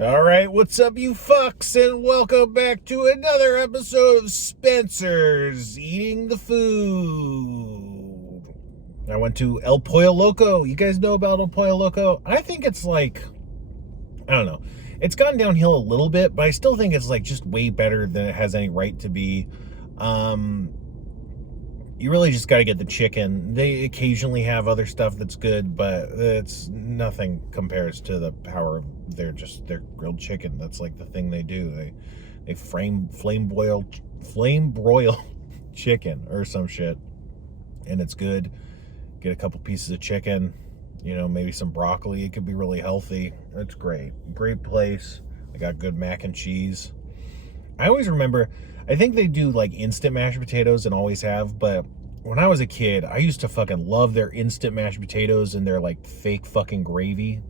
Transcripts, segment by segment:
All right, what's up, you fucks, and welcome back to another episode of Spencer's Eating the Food. I went to El Pollo Loco. You guys know about El Pollo Loco? I think it's like, I don't know. It's gone downhill a little bit, but I still think it's like just way better than it has any right to be. You really just got to get the chicken. They occasionally have other stuff that's good, but it's nothing compares to the power of their grilled chicken. That's like the thing they do. They flame broil chicken or some shit, and it's good. Get a couple pieces of chicken, maybe some broccoli. It could be really healthy. It's great. Great place. They got good mac and cheese. I always remember, I think they do like instant mashed potatoes and always have, but when I was a kid, I used to fucking love their instant mashed potatoes and their like fake fucking gravy.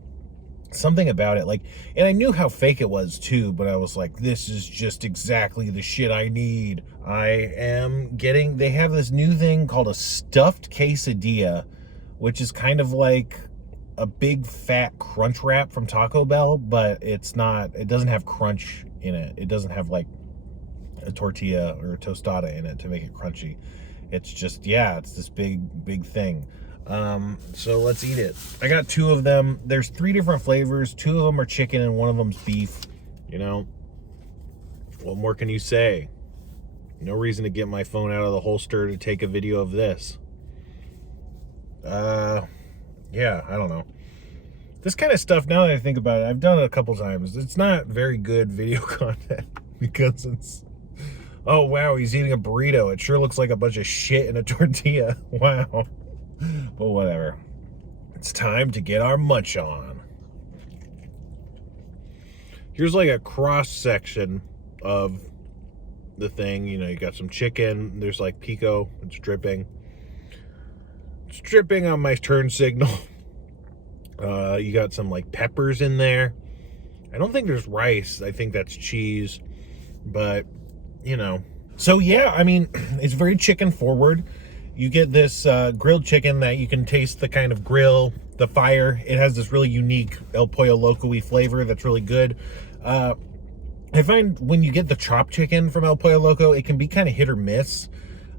Something about it, like, and I knew how fake it was too, but I was like, this is just exactly the shit I need. They have this new thing called a stuffed quesadilla, which is kind of like a big fat crunch wrap from Taco Bell, but it doesn't have crunch in it. It doesn't have like a tortilla or a tostada in it to make it crunchy. It's just, it's this big thing. So let's eat it. I got 2 of them. There's 3 different flavors. 2 of them are chicken and 1 of them's beef. What more can you say? No reason to get my phone out of the holster to take a video of this. I don't know. This kind of stuff, now that I think about it, I've done it a couple times. It's not very good video content because it's, oh wow, he's eating a burrito. It sure looks like a bunch of shit in a tortilla. Wow. But whatever. It's time to get our munch on. Here's like a cross section of the thing. You got some chicken. There's like pico. It's dripping. It's dripping on my turn signal. You got some like peppers in there. I don't think there's rice. I think that's cheese. But, So yeah, I mean, it's very chicken forward. You get this grilled chicken that you can taste the kind of grill, the fire. It has this really unique El Pollo Loco-y flavor that's really good. I find when you get the chopped chicken from El Pollo Loco, it can be kind of hit or miss,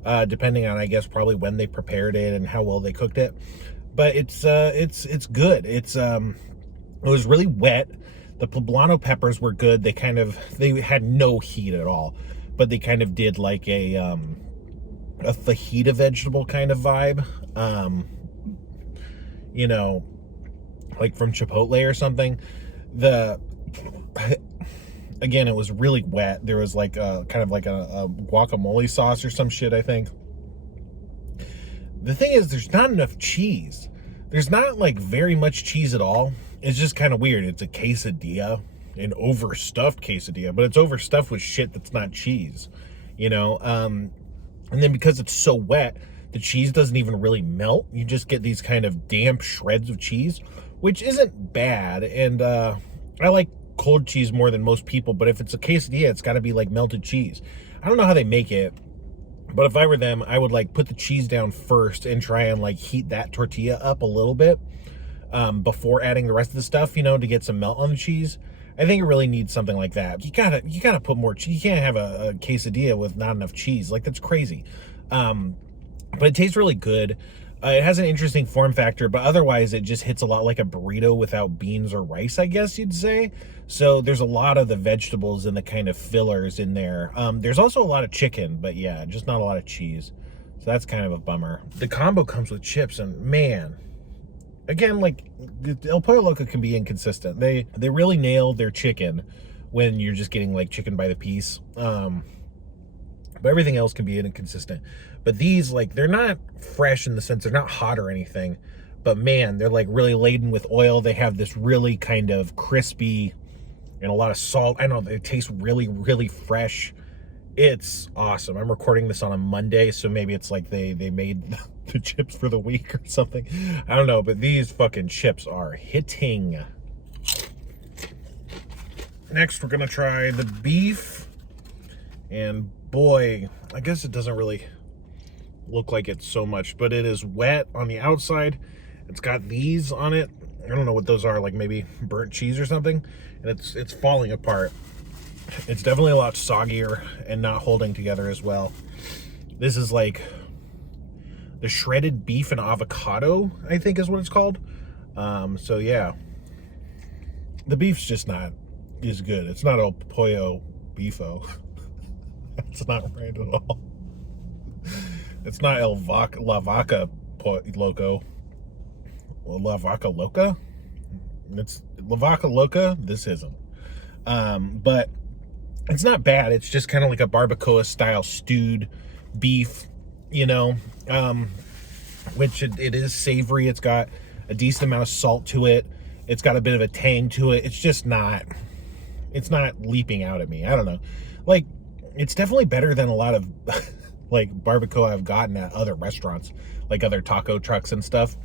depending on, I guess, probably when they prepared it and how well they cooked it. But it's good. It was really wet. The poblano peppers were good. They had no heat at all, but they kind of did like a fajita vegetable kind of vibe, like from Chipotle or something. Again, it was really wet. There was like a kind of like a guacamole sauce or some shit, I think. The thing is, there's not enough cheese. There's not like very much cheese at all. It's just kind of weird. It's a quesadilla, an overstuffed quesadilla, but it's overstuffed with shit that's not cheese, and then because it's so wet, the cheese doesn't even really melt. You just get these kind of damp shreds of cheese, which isn't bad. And I like cold cheese more than most people, but if it's a quesadilla, it's got to be like melted cheese. I don't know how they make it, but if I were them, I would like put the cheese down first and try and like heat that tortilla up a little bit before adding the rest of the stuff, to get some melt on the cheese. I think it really needs something like that. You gotta put more cheese. You can't have a quesadilla with not enough cheese. Like, that's crazy. But it tastes really good. It has an interesting form factor, but otherwise it just hits a lot like a burrito without beans or rice, I guess you'd say. So there's a lot of the vegetables and the kind of fillers in there. There's also a lot of chicken, but yeah, just not a lot of cheese. So that's kind of a bummer. The combo comes with chips, and man, again, like, El Pollo Loco can be inconsistent. They really nail their chicken when you're just getting like chicken by the piece. But everything else can be inconsistent. But these, like, they're not fresh in the sense they're not hot or anything. But man, they're like really laden with oil. They have this really kind of crispy and a lot of salt. I don't know, it tastes really, really fresh. It's awesome. I'm recording this on a Monday, so maybe it's like they made the chips for the week or something. I don't know, but these fucking chips are hitting. Next, we're gonna try the beef. And boy, I guess it doesn't really look like it so much, but it is wet on the outside. It's got these on it. I don't know what those are, like maybe burnt cheese or something, and it's falling apart. It's definitely a lot soggier and not holding together as well. This is like the shredded beef and avocado, I think is what it's called. So yeah, the beef's just not as good. It's not El Pollo Beefo. That's not right at all. It's not La Vaca Loco. Well, La Vaca Loca? It's La Vaca Loca. This isn't. But it's not bad. It's just kind of like a barbacoa style stewed beef, you know, which it is savory. It's got a decent amount of salt to it. It's got a bit of a tang to it. It's just not, it's not leaping out at me. I don't know. Like, it's definitely better than a lot of like barbacoa I've gotten at other restaurants, like other taco trucks and stuff.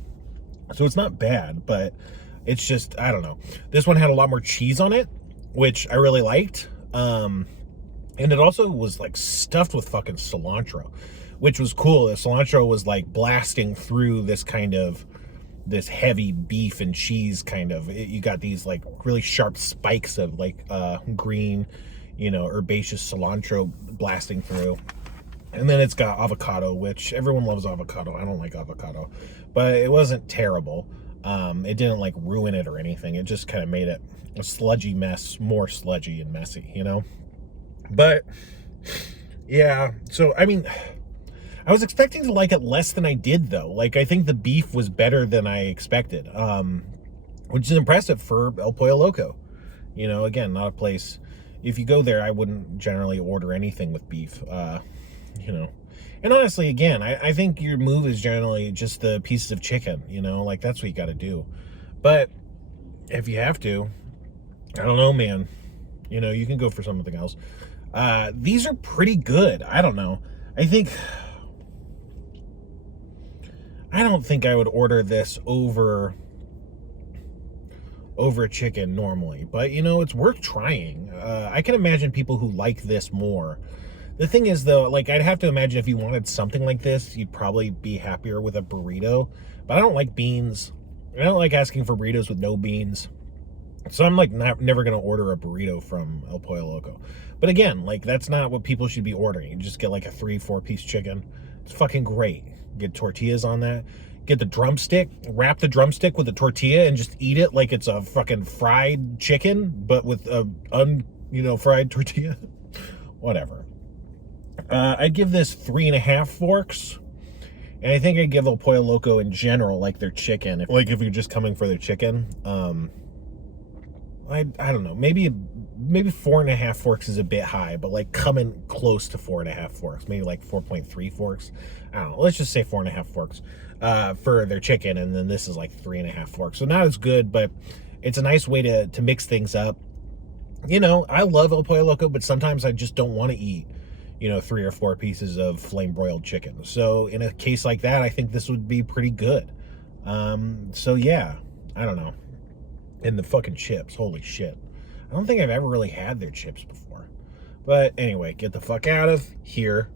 So it's not bad, but it's just, I don't know. This one had a lot more cheese on it, which I really liked. And it also was like stuffed with fucking cilantro, which was cool. The cilantro was like blasting through this kind of, this heavy beef and cheese kind of, you got these like really sharp spikes of like green, you know, herbaceous cilantro blasting through. And then it's got avocado, which everyone loves avocado. I don't like avocado, but it wasn't terrible. It didn't like ruin it or anything. It just kind of made it a sludgy mess, more sludgy and messy, you know? But yeah, so I mean, I was expecting to like it less than I did though. Like, I think the beef was better than I expected, which is impressive for El Pollo Loco. You know, again, not a place, if you go there, I wouldn't generally order anything with beef, you know. And honestly, again, I think your move is generally just the pieces of chicken, you know, like that's what you got to do. But if you have to, I don't know, man, you know, you can go for something else. These are pretty good. I don't know. I don't think I would order this over chicken normally, but you know, it's worth trying. I can imagine people who like this more. The thing is though, like, I'd have to imagine if you wanted something like this, you'd probably be happier with a burrito, but I don't like beans. I don't like asking for burritos with no beans. So I'm like never going to order a burrito from El Pollo Loco. But again, like, that's not what people should be ordering. You just get like a 3-4 piece chicken. It's fucking great. Get tortillas on that. Get the drumstick, wrap the drumstick with a tortilla and just eat it like it's a fucking fried chicken, but with a fried tortilla. Whatever. I'd give this 3.5 forks. And I think I'd give El Pollo Loco in general, like their chicken. If you're just coming for their chicken, I don't know, maybe 4.5 forks is a bit high, but like coming close to 4.5 forks, maybe like 4.3 forks. I don't know. Let's just say 4.5 forks for their chicken, and then this is like 3.5 forks. So not as good, but it's a nice way to mix things up. You know, I love El Pollo Loco, but sometimes I just don't want to eat, you know, 3 or 4 pieces of flame broiled chicken. So in a case like that, I think this would be pretty good. So yeah, I don't know. And the fucking chips, holy shit. I don't think I've ever really had their chips before. But anyway, get the fuck out of here.